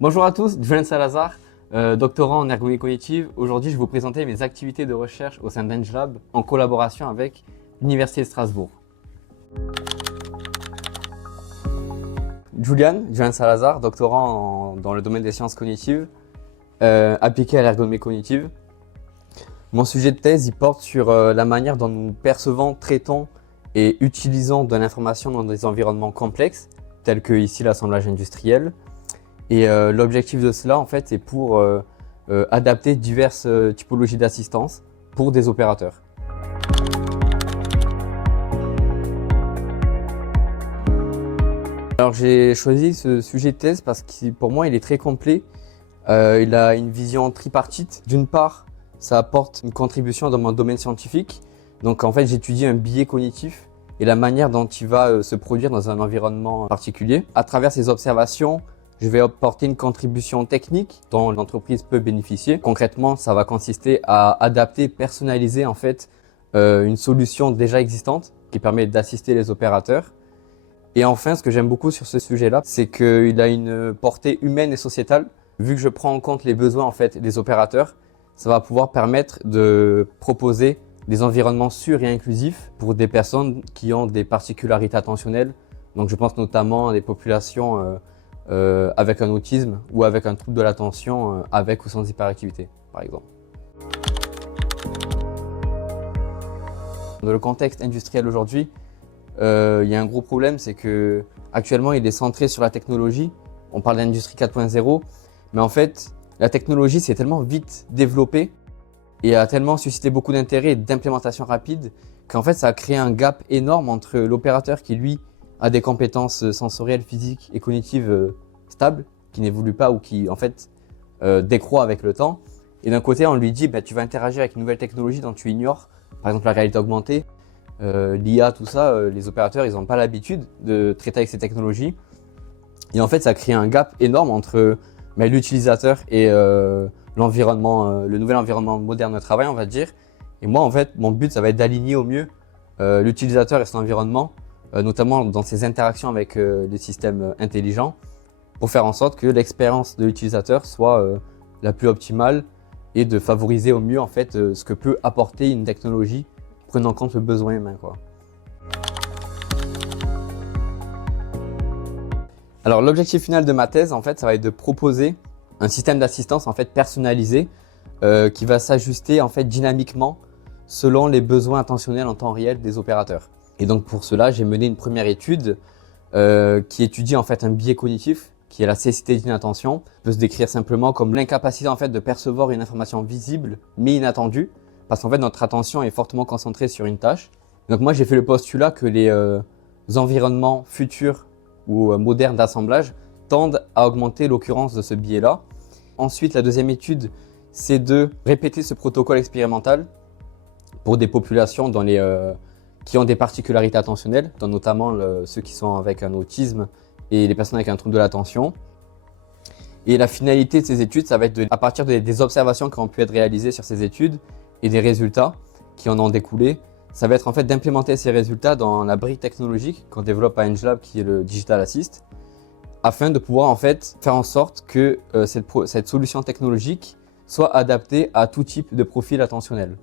Bonjour à tous, Julian Salazar, doctorant en ergonomie cognitive. Aujourd'hui, je vais vous présenter mes activités de recherche au sein d'ENGLab en collaboration avec l'Université de Strasbourg. Julian Salazar, doctorant dans le domaine des sciences cognitives, appliquées à l'ergonomie cognitive. Mon sujet de thèse il porte sur la manière dont nous percevons, traitons et utilisons de l'information dans des environnements complexes, tels que ici l'assemblage industriel. Et l'objectif de cela, en fait, c'est pour adapter diverses typologies d'assistance pour des opérateurs. Alors j'ai choisi ce sujet de thèse parce que pour moi il est très complet. Il a une vision tripartite. D'une part, ça apporte une contribution dans mon domaine scientifique. Donc en fait j'étudie un biais cognitif et la manière dont il va se produire dans un environnement particulier. À travers ces observations, je vais apporter une contribution technique dont l'entreprise peut bénéficier. Concrètement, ça va consister à adapter, personnaliser en fait une solution déjà existante qui permet d'assister les opérateurs. Et enfin, ce que j'aime beaucoup sur ce sujet-là, c'est qu'il a une portée humaine et sociétale. Vu que je prends en compte les besoins en fait des opérateurs, ça va pouvoir permettre de proposer des environnements sûrs et inclusifs pour des personnes qui ont des particularités attentionnelles. Donc je pense notamment à des populations avec un autisme ou avec un trouble de l'attention avec ou sans hyperactivité, par exemple. Dans le contexte industriel aujourd'hui, il y a un gros problème, c'est que actuellement il est centré sur la technologie. On parle d'industrie 4.0, mais en fait la technologie s'est tellement vite développée et a tellement suscité beaucoup d'intérêt et d'implémentation rapide qu'en fait ça a créé un gap énorme entre l'opérateur qui lui a des compétences sensorielles, physiques et cognitives stables, qui n'évoluent pas ou qui en fait décroît avec le temps. Et d'un côté on lui dit tu vas interagir avec une nouvelle technologie dont tu ignores, par exemple la réalité augmentée. L'IA, tout ça, les opérateurs, ils n'ont pas l'habitude de traiter avec ces technologies. Et en fait, ça crée un gap énorme entre l'utilisateur et l'environnement, le nouvel environnement moderne de travail, on va dire. Et moi, en fait, mon but, ça va être d'aligner au mieux l'utilisateur et son environnement, notamment dans ses interactions avec les systèmes intelligents, pour faire en sorte que l'expérience de l'utilisateur soit la plus optimale et de favoriser au mieux en fait ce que peut apporter une technologie, prenant en compte le besoin humain, quoi. Alors l'objectif final de ma thèse, en fait, ça va être de proposer un système d'assistance en fait personnalisé qui va s'ajuster en fait dynamiquement selon les besoins intentionnels en temps réel des opérateurs. Et donc pour cela, j'ai mené une première étude qui étudie en fait un biais cognitif qui est la cécité d'inattention. Il peut se décrire simplement comme l'incapacité en fait de percevoir une information visible mais inattendue, parce qu'en fait notre attention est fortement concentrée sur une tâche. Donc moi j'ai fait le postulat que les environnements futurs ou modernes d'assemblage tendent à augmenter l'occurrence de ce biais-là. Ensuite, la deuxième étude, c'est de répéter ce protocole expérimental pour des populations qui ont des particularités attentionnelles, dont notamment ceux qui sont avec un autisme et les personnes avec un trouble de l'attention. Et la finalité de ces études, ça va être à partir des observations qui ont pu être réalisées sur ces études et des résultats qui en ont découlé, ça va être en fait d'implémenter ces résultats dans la brique technologique qu'on développe à ENGLab, qui est le Digital Assist, afin de pouvoir en fait faire en sorte que cette solution technologique soit adaptée à tout type de profil attentionnel.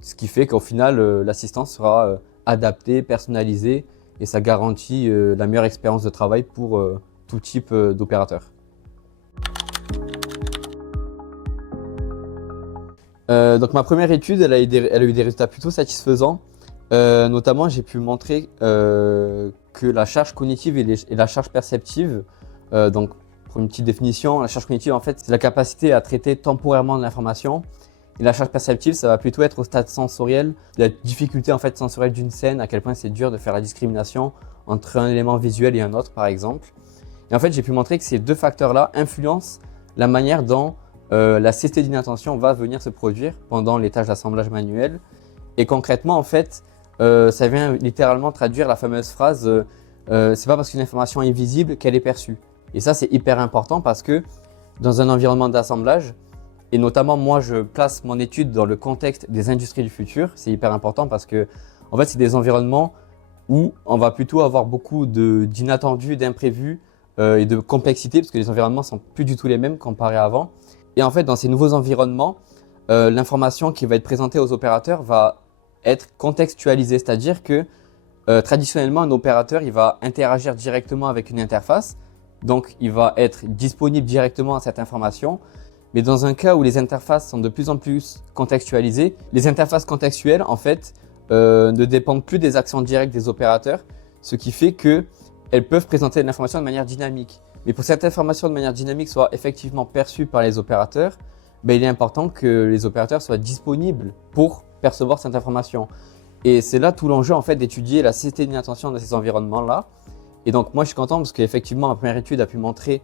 Ce qui fait qu'au final, l'assistance sera adaptée, personnalisée et ça garantit la meilleure expérience de travail pour tout type d'opérateur. Donc ma première étude, elle a eu des résultats plutôt satisfaisants. Notamment, j'ai pu montrer que la charge cognitive et la charge perceptive, donc pour une petite définition, la charge cognitive en fait c'est la capacité à traiter temporairement de l'information. Et la charge perceptive, ça va plutôt être au stade sensoriel, la difficulté en fait sensorielle d'une scène, à quel point c'est dur de faire la discrimination entre un élément visuel et un autre par exemple. Et en fait, j'ai pu montrer que ces deux facteurs-là influencent la manière dont la cécité d'inattention va venir se produire pendant les tâches d'assemblage manuel. Et concrètement, en fait, ça vient littéralement traduire la fameuse phrase c'est pas parce qu'une information est visible qu'elle est perçue. Et ça, c'est hyper important parce que dans un environnement d'assemblage, et notamment moi, je place mon étude dans le contexte des industries du futur, c'est hyper important parce que en fait, c'est des environnements où on va plutôt avoir beaucoup d'inattendus, d'imprévus, et de complexité, parce que les environnements sont plus du tout les mêmes comparés à avant. Et en fait, dans ces nouveaux environnements, l'information qui va être présentée aux opérateurs va être contextualisée, c'est-à-dire que traditionnellement, un opérateur, il va interagir directement avec une interface, donc il va être disponible directement à cette information. Mais dans un cas où les interfaces sont de plus en plus contextualisées, les interfaces contextuelles, en fait, ne dépendent plus des actions directes des opérateurs, ce qui fait qu'elles peuvent présenter l'information de manière dynamique. Mais pour que cette information de manière dynamique soit effectivement perçue par les opérateurs, ben, il est important que les opérateurs soient disponibles pour percevoir cette information. Et c'est là tout l'enjeu en fait d'étudier la cécité d'inattention de ces environnements-là. Et donc moi je suis content parce qu'effectivement ma première étude a pu montrer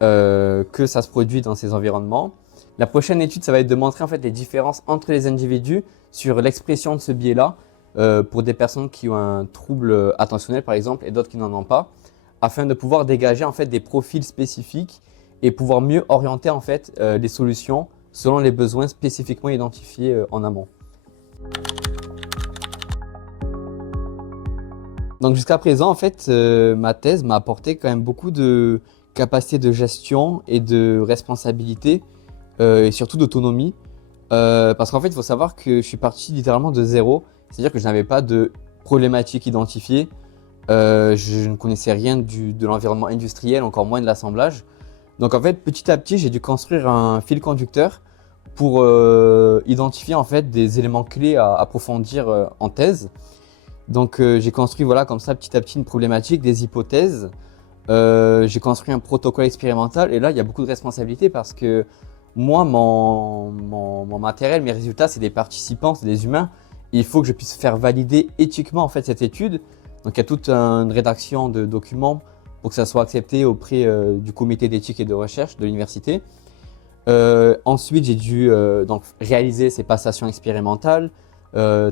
que ça se produit dans ces environnements. La prochaine étude, ça va être de montrer en fait les différences entre les individus sur l'expression de ce biais-là pour des personnes qui ont un trouble attentionnel par exemple et d'autres qui n'en ont pas, afin de pouvoir dégager en fait des profils spécifiques et pouvoir mieux orienter en fait les solutions selon les besoins spécifiquement identifiés en amont. Donc jusqu'à présent, en fait, ma thèse m'a apporté quand même beaucoup de capacité de gestion et de responsabilité et surtout d'autonomie. Parce qu'en fait, il faut savoir que je suis parti littéralement de zéro, c'est-à-dire que je n'avais pas de problématique identifiée. Je ne connaissais rien de l'environnement industriel, encore moins de l'assemblage. Donc en fait, petit à petit, j'ai dû construire un fil conducteur pour identifier en fait des éléments clés à approfondir en thèse. Donc j'ai construit voilà, comme ça petit à petit une problématique, des hypothèses. J'ai construit un protocole expérimental et là il y a beaucoup de responsabilités parce que moi mon matériel, mes résultats c'est des participants, c'est des humains. Et il faut que je puisse faire valider éthiquement en fait cette étude. Donc il y a toute une rédaction de documents pour que ça soit accepté auprès du comité d'éthique et de recherche de l'université. Ensuite j'ai dû donc réaliser ces passations expérimentales,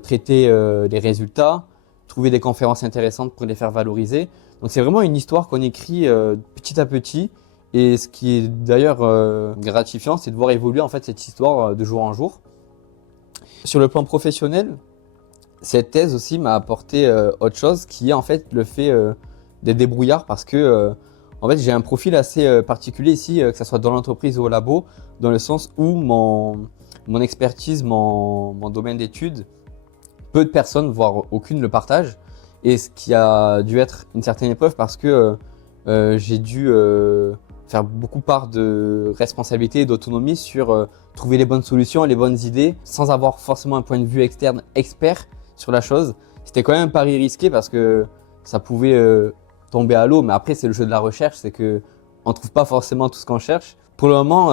traiter les résultats, trouver des conférences intéressantes pour les faire valoriser. Donc c'est vraiment une histoire qu'on écrit petit à petit. Et ce qui est d'ailleurs gratifiant, c'est de voir évoluer en fait cette histoire de jour en jour. Sur le plan professionnel, cette thèse aussi m'a apporté autre chose qui est en fait le fait des débrouillards parce que en fait j'ai un profil assez particulier ici, que ce soit dans l'entreprise ou au labo, dans le sens où mon expertise, mon domaine d'études, peu de personnes, voire aucune, le partagent. Et ce qui a dû être une certaine épreuve parce que j'ai dû faire beaucoup part de responsabilité et d'autonomie sur trouver les bonnes solutions, les bonnes idées, sans avoir forcément un point de vue externe expert sur la chose. C'était quand même un pari risqué parce que ça pouvait tomber à l'eau, mais après c'est le jeu de la recherche, c'est que on trouve pas forcément tout ce qu'on cherche. Pour le moment,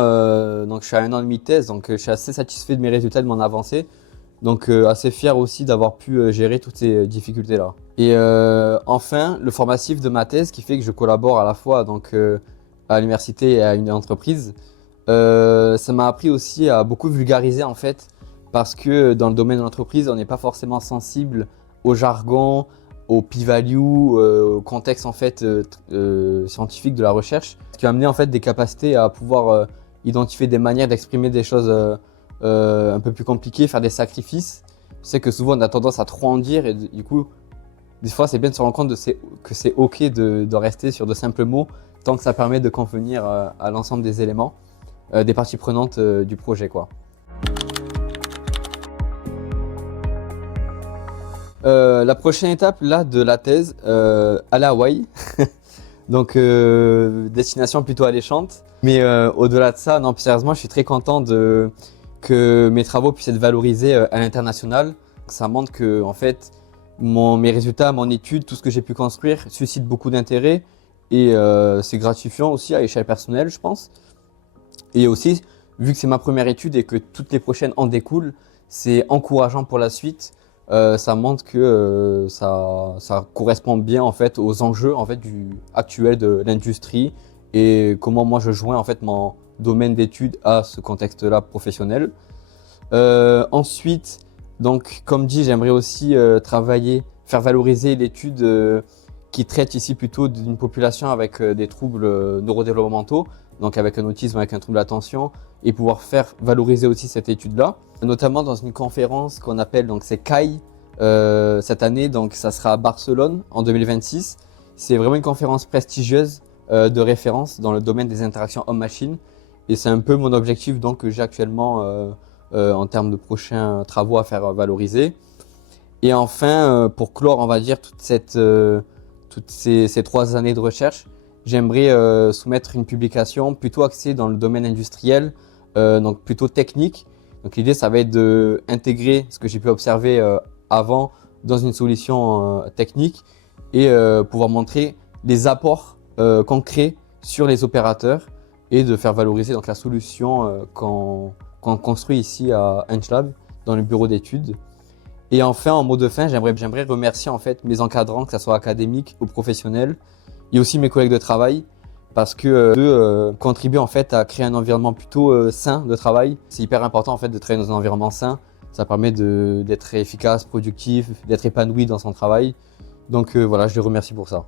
donc je suis à 1 an et demi de thèse, donc je suis assez satisfait de mes résultats, de mon avancée. Donc assez fier aussi d'avoir pu gérer toutes ces difficultés-là. Et enfin, le formatif de ma thèse qui fait que je collabore à la fois donc, à l'université et à une entreprise, ça m'a appris aussi à beaucoup vulgariser en fait, parce que dans le domaine de l'entreprise, on n'est pas forcément sensible au jargon, au p-value, au contexte en fait scientifique de la recherche, ce qui m'a amené en fait des capacités à pouvoir identifier des manières d'exprimer des choses un peu plus compliquées, faire des sacrifices. Je sais que souvent on a tendance à trop en dire et du coup, des fois c'est bien de se rendre compte que c'est ok de rester sur de simples mots tant que ça permet de convenir à l'ensemble des éléments, des parties prenantes du projet, quoi. La prochaine étape là de la thèse, aller à Hawaï, donc destination plutôt alléchante. Mais au-delà de ça, non, plus sérieusement, je suis très content que mes travaux puissent être valorisés à l'international. Ça montre que en fait, mes résultats, mon étude, tout ce que j'ai pu construire suscite beaucoup d'intérêt et c'est gratifiant aussi à échelle personnelle, je pense. Et aussi, vu que c'est ma première étude et que toutes les prochaines en découlent, c'est encourageant pour la suite. Ça montre que ça correspond bien en fait aux enjeux en fait actuels de l'industrie et comment moi je joins en fait mon domaine d'études à ce contexte-là professionnel. Ensuite, donc comme dit, j'aimerais aussi faire valoriser l'étude qui traite ici plutôt d'une population avec des troubles neurodéveloppementaux, donc avec un autisme, avec un trouble d'attention, et pouvoir faire valoriser aussi cette étude-là, notamment dans une conférence qu'on appelle donc c'est CAI cette année, donc ça sera à Barcelone en 2026. C'est vraiment une conférence prestigieuse de référence dans le domaine des interactions homme-machine. Et c'est un peu mon objectif donc, que j'ai actuellement en termes de prochains travaux à faire valoriser. Et enfin, pour clore, on va dire, toutes ces 3 années de recherche, j'aimerais soumettre une publication plutôt axée dans le domaine industriel, donc plutôt technique. Donc l'idée, ça va être d'intégrer ce que j'ai pu observer avant dans une solution technique et pouvoir montrer les apports concrets sur les opérateurs et de faire valoriser donc, la solution qu'on construit ici à EnchLab dans le bureau d'études. Et enfin, en mot de fin, j'aimerais remercier en fait mes encadrants, que ce soit académiques ou professionnels, et aussi mes collègues de travail, parce que eux contribuent en fait à créer un environnement plutôt sain de travail. C'est hyper important en fait de travailler dans un environnement sain. Ça permet d'être efficace, productif, d'être épanoui dans son travail. Donc voilà, je les remercie pour ça.